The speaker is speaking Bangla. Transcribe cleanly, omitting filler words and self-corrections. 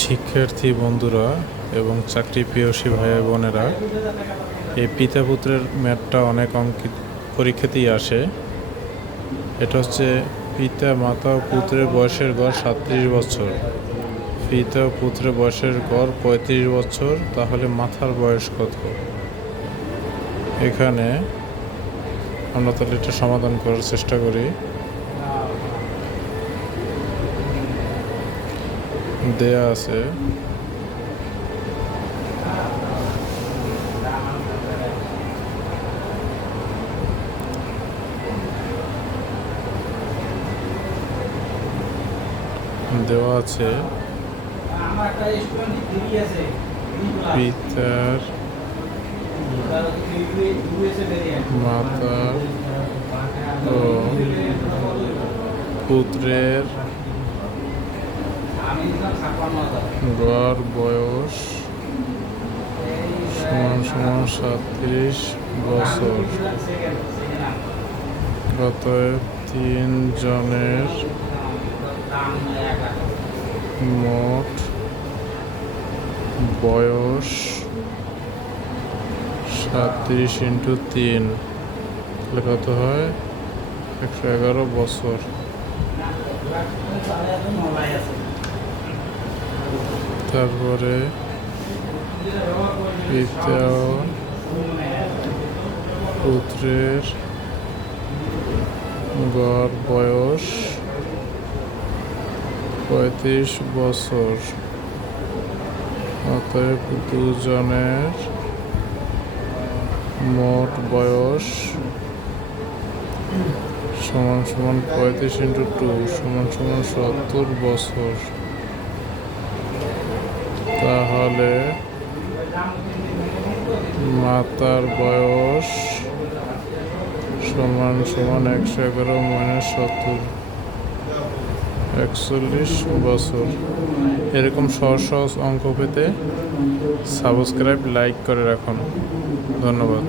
শিক্ষার্থী বন্ধুরা এবং চাকরি প্রিয়সী ভাই বোনেরা, এই পিতা পুত্রের ম্যাথটা অনেক পরীক্ষাতেই আসে। এটা হচ্ছে পিতা মাতা ও পুত্রের বয়সের গড় 37 বছর, পিতা ও পুত্রের বয়সের গড় 35 বছর, তাহলে মাথার বয়স কত? এখানে আমরা তাহলে এটা সমাধান করার চেষ্টা করি। দেয়া আছে দেওয়া আছে পিতার মাতার ও পুত্রের গড় বয়স সমান সমান 37 বছর। অতএব 3 জনের মোট বয়স 37 × 3, তাহলে কত হয়? 111 বছর। তারপরে পিতা ও পুত্রের গড় বয়স 35 বছর। অতএব দুজনের মোট বয়স সমান সমান 35 × 2 সমান সমান 70 বছর। তাহলে মাতার বয়স সমান সমান 111 - 70, 41 বছর। এরকম সহজ সহজ অঙ্ক পেতে সাবস্ক্রাইব, লাইক করে রাখুন। ধন্যবাদ।